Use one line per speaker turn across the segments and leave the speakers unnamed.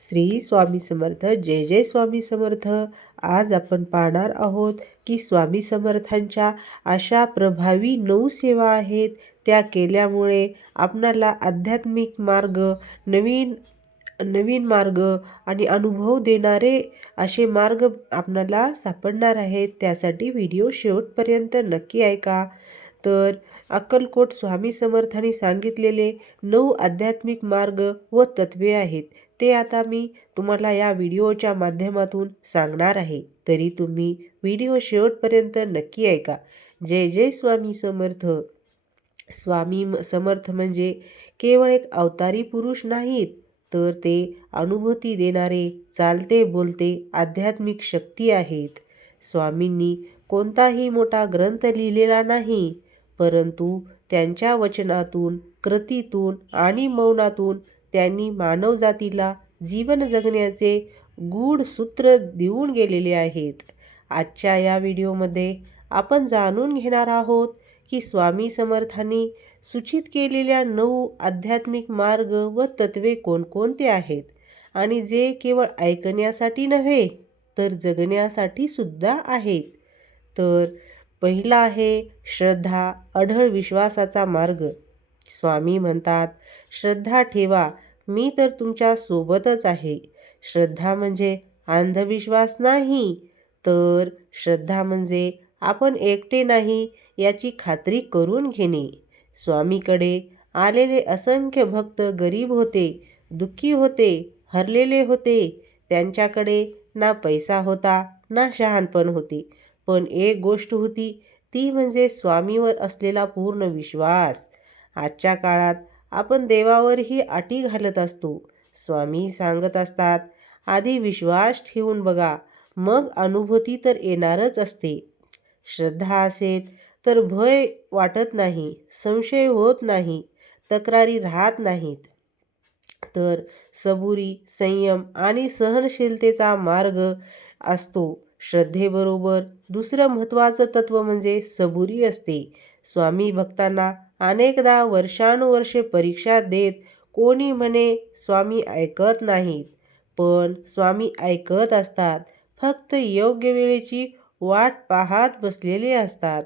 श्री स्वामी समर्थ जय जय स्वामी समर्थ. आज आपण पाहणार आहोत की स्वामी समर्थांच्या अशा प्रभावी नऊ सेवा आहेत. त्या केल्यामुळे आपणाला आध्यात्मिक मार्ग नवीन नवीन मार्ग आणि अनुभव देणारे असे मार्ग आपणाला सापडणार आहेत. त्यासाठी व्हिडिओ शेवटपर्यंत नक्की ऐका. तर अक्कलकोट स्वामी समर्थांनी सांगितलेले नऊ आध्यात्मिक मार्ग व तत्वे आहेत. ते आता मी तुम्हाला या व्हिडिओच्या माध्यमातून सांगणार आहे. तरी तुम्ही व्हिडिओ शेवटपर्यंत नक्की ऐका. जय जय स्वामी समर्थ. स्वामी समर्थ म्हणजे केवळ एक अवतारी पुरुष नाहीत तर ते अनुभूती देणारे चालते बोलते आध्यात्मिक शक्ती आहेत. स्वामींनी कोणताही मोठा ग्रंथ लिहिलेला नाही परंतु त्यांच्या वचनातून कृतीतून आणि मौनातून त्यांनी मानवजातीला जीवन जगण्याचे गूढ सूत्र देऊन गेलेले आहेत. आजच्या या व्हिडिओमध्ये आपण जाणून घेणार आहोत की स्वामी समर्थांनी सूचित केलेल्या नऊ आध्यात्मिक मार्ग व तत्वे कोणकोणते आहेत आणि जे केवळ ऐकण्यासाठी नव्हे तर जगण्यासाठी सुद्धा आहेत. तर पहिला आहे श्रद्धा अढळ विश्वासाचा मार्ग. स्वामी म्हणतात श्रद्धा ठेवा मी तर तुमच्या सोबतच आहे. श्रद्धा म्हणजे अंधविश्वास नाही तर श्रद्धा म्हणजे आपण एकटे नाही याची खात्री करून घेणे. स्वामीकडे आलेले असंख्य भक्त गरीब होते दुःखी होते हरलेले होते. त्यांच्याकडे ना पैसा होता ना शहाणपण होते. पण एक गोष्ट होती ती म्हणजे स्वामीवर असलेला पूर्ण विश्वास. आजच्या काळात आपण देवावरही अटी घालत असतो. स्वामी सांगत असतात आधी विश्वास ठेवून बघा मग अनुभूती तर येणारच असते. श्रद्धा असेल तर भय वाटत नाही संशय होत नाही तक्रारी राहत नाहीत. तर सबुरी संयम आणि सहनशीलतेचा मार्ग असतो. श्रद्धेबरोबर दुसरं महत्त्वाचं तत्त्व म्हणजे सबुरी असते. स्वामी भक्तांना अनेकदा वर्षानुवर्षे परीक्षा देत कोणी म्हणे स्वामी ऐकत नाहीत. पण स्वामी ऐकत असतात. फक्त योग्य वेळेची वाट पाहत बसलेले असतात.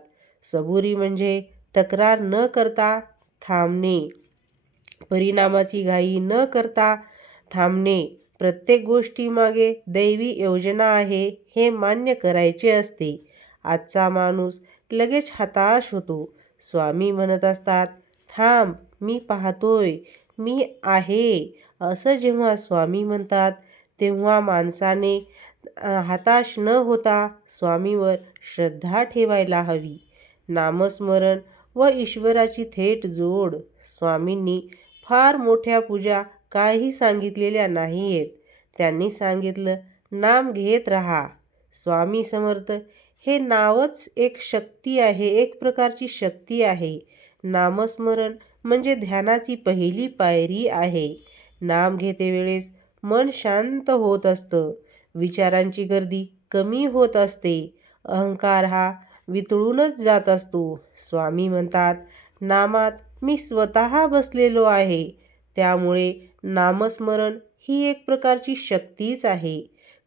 सबुरी म्हणजे तक्रार न करता थांबणे. परिणामाची घाई न करता थांबणे. प्रत्येक गोष्टीमागे दैवी योजना आहे हे मान्य करायचे असते. आजचा माणूस लगेच हताश होतो. स्वामी म्हणत असतात थांब मी पाहतोय मी आहे. असं जेव्हा स्वामी म्हणतात तेव्हा माणसाने हताश न होता स्वामीवर श्रद्धा ठेवायला हवी. नामस्मरण व ईश्वराची थेट जोड स्वामींनी फार मोठ्या पूजा काही सांगितलेल्या नाही आहेत त्यांनी सांगितलं नाम घेत राहा. स्वामी समर्थ हे नावच एक शक्ती आहे एक प्रकारची शक्ती आहे. नामस्मरण म्हणजे ध्यानाची पहिली पायरी आहे. नाम घेते वेळेस मन शांत होत असतं. विचारांची गर्दी कमी होत असते. अहंकार हा वितळूनच जात असतो. स्वामी म्हणतात नामात मी स्वतः बसलेलो आहे. त्यामुळे नामस्मरण ही एक प्रकारची शक्तीच आहे.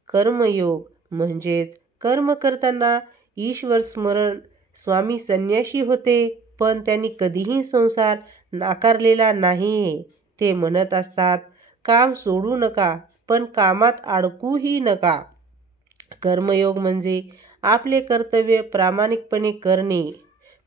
कर्मयोग म्हणजेच कर्म करताना ईश्वर स्मरण स्वामी संन्याशी होते पण त्यांनी कधीही संसार नाकारलेला नाही ते म्हणत असतात काम सोडू नका पण कामात अडकूही नका. कर्मयोग म्हणजे आपले कर्तव्य प्रामाणिकपणे करणे.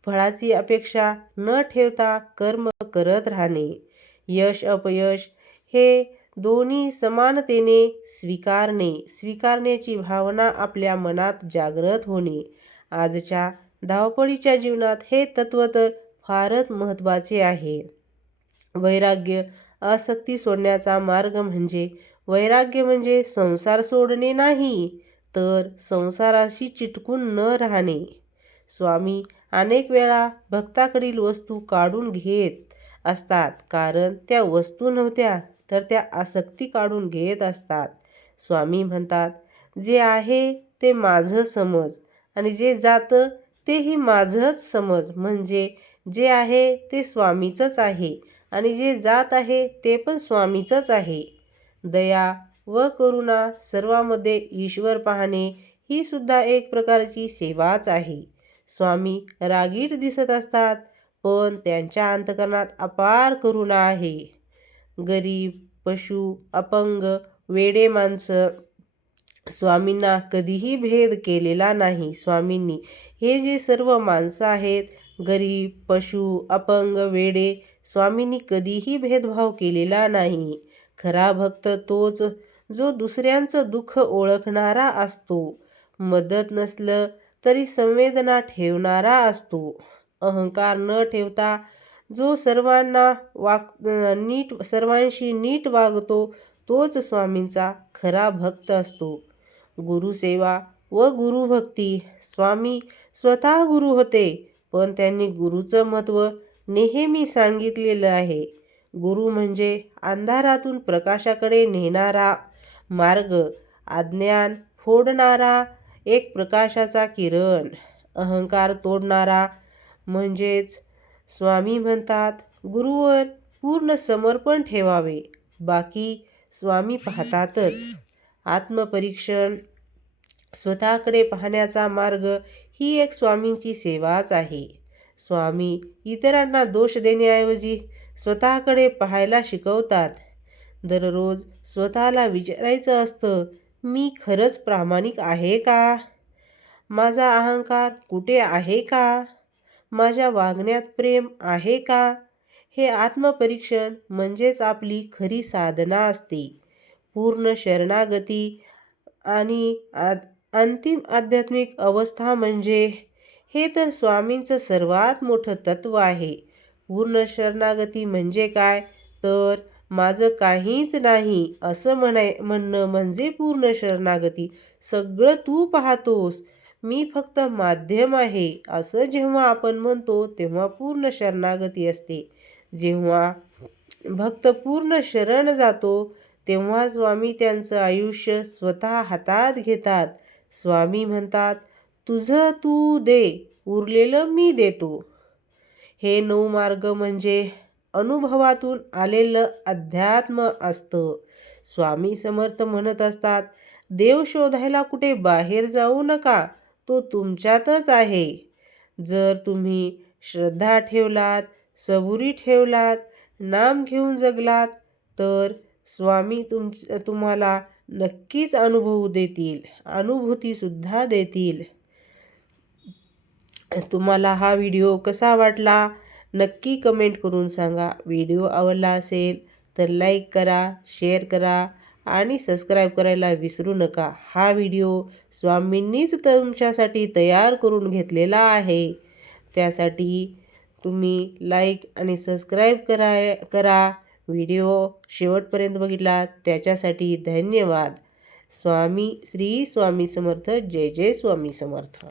फळाची अपेक्षा न ठेवता कर्म करत राहणे. यश अपयश हे दोन्ही समानतेने स्वीकारणे स्वीकारण्याची भावना आपल्या मनात जागृत होणे. आजच्या धावपळीच्या जीवनात हे तत्त्व तर फारच महत्त्वाचे आहे. वैराग्य आसक्ती सोडण्याचा मार्ग म्हणजे वैराग्य म्हणजे संसार सोडणे नाही तर संसाराशी चिटकून न राहणे. स्वामी अनेक वेळा भक्ताकडील वस्तू काढून घेत असतात कारण त्या वस्तू नव्हत्या. तर त्या आसक्ती काढून घेत असतात. स्वामी म्हणतात जे आहे ते माझं समज आणि जे जातं तेही माझंच समज. म्हणजे जे आहे ते स्वामीचंच आहे आणि जे जात आहे ते पण स्वामीचंच आहे. दया व करुणा सर्वामध्ये ईश्वर पाहणे ही सुद्धा एक प्रकारची सेवाच आहे. स्वामी रागीट दिसत असतात पण त्यांच्या अंतकरणात अपार करुणा आहे. गरीब पशु अपंग वेडे माणसं. स्वामींना कधीही भेद केलेला नाही. स्वामींनी हे जे सर्व माणसं आहेत गरीब पशु अपंग वेडे स्वामींनी कधीही भेदभाव केलेला नाही. खरा भक्त तोच जो दुसऱ्यांचं दुःख ओळखणारा असतो. मदत नसलं तरी संवेदना ठेवणारा असतो. अहंकार न ठेवता जो सर्वांना वाग नीट सर्वांशी नीट वागतो तोच स्वामींचा खरा भक्त असतो. गुरुसेवा व गुरुभक्ती स्वामी स्वतः गुरु होते पण त्यांनी गुरुचं महत्त्व नेहमी सांगितलेलं आहे. गुरु म्हणजे अंधारातून प्रकाशाकडे नेणारा मार्ग अज्ञान फोडणारा एक प्रकाशाचा किरण अहंकार तोडणारा म्हणजेच स्वामी म्हणतात गुरुवर पूर्ण समर्पण ठेवावे. बाकी स्वामी पाहतातच. आत्मपरीक्षण स्वतःकडे पाहण्याचा मार्ग ही एक स्वामींची सेवाच आहे. स्वामी इतरांना दोष देण्याऐवजी स्वतःकडे पाहायला शिकवतात. दररोज स्वतःला विचारायचं असतं मी खरंच प्रामाणिक आहे का? माझा अहंकार कुठे आहे का? माझ्या वागण्यात प्रेम आहे का? हे आत्मपरीक्षण म्हणजेच आपली खरी साधना असते. पूर्ण शरणागती आणि अंतिम आध्यात्मिक अवस्था म्हणजे हे तर स्वामींचं सर्वात मोठं तत्त्व आहे. पूर्ण शरणागती म्हणजे काय? तर माझं काहीच नाही असं म्हणाय म्हणणं म्हणजे पूर्ण शरणागती. सगळं तू पाहतोस. मी फक्त माध्यम आहे असं जेव्हा आपण म्हणतो तेव्हा पूर्ण शरणागती असते. जेव्हा भक्त पूर्ण शरण जातो तेव्हा स्वामी त्यांचं आयुष्य स्वतः हातात घेतात. स्वामी म्हणतात तुझं तू दे उरलेलं मी देतो. हे नऊ मार्ग म्हणजे अनुभवातून आलेलं अध्यात्म असतं. स्वामी समर्थ म्हणत असतात देव शोधायला कुठे बाहेर जाऊ नका तो तुमच्यातच आहे. जर तुम्ही श्रद्धा ठेवलात सबुरी ठेवलात नाम घेऊन जगलात तर स्वामी तुम तुम्हाला नक्कीच अनुभवू देतील अनुभूतीसुद्धा देतील. तुम्हाला हा व्हिडिओ कसा वाटला? नक्की कमेंट करून सांगा. व्हिडिओ आवडला असेल तर लाईक करा शेअर करा. आणि सबस्क्राईब करायला विसरू नका. हा व्हिडिओ स्वामींनीच तुमच्यासाठी तयार करून घेतलेला आहे. त्यासाठी तुम्ही लाईक आणि सबस्क्राईब करा करा. व्हिडिओ शेवटपर्यंत बघितला त्याच्यासाठी धन्यवाद. स्वामी श्री स्वामी समर्थ जय जय स्वामी समर्थ.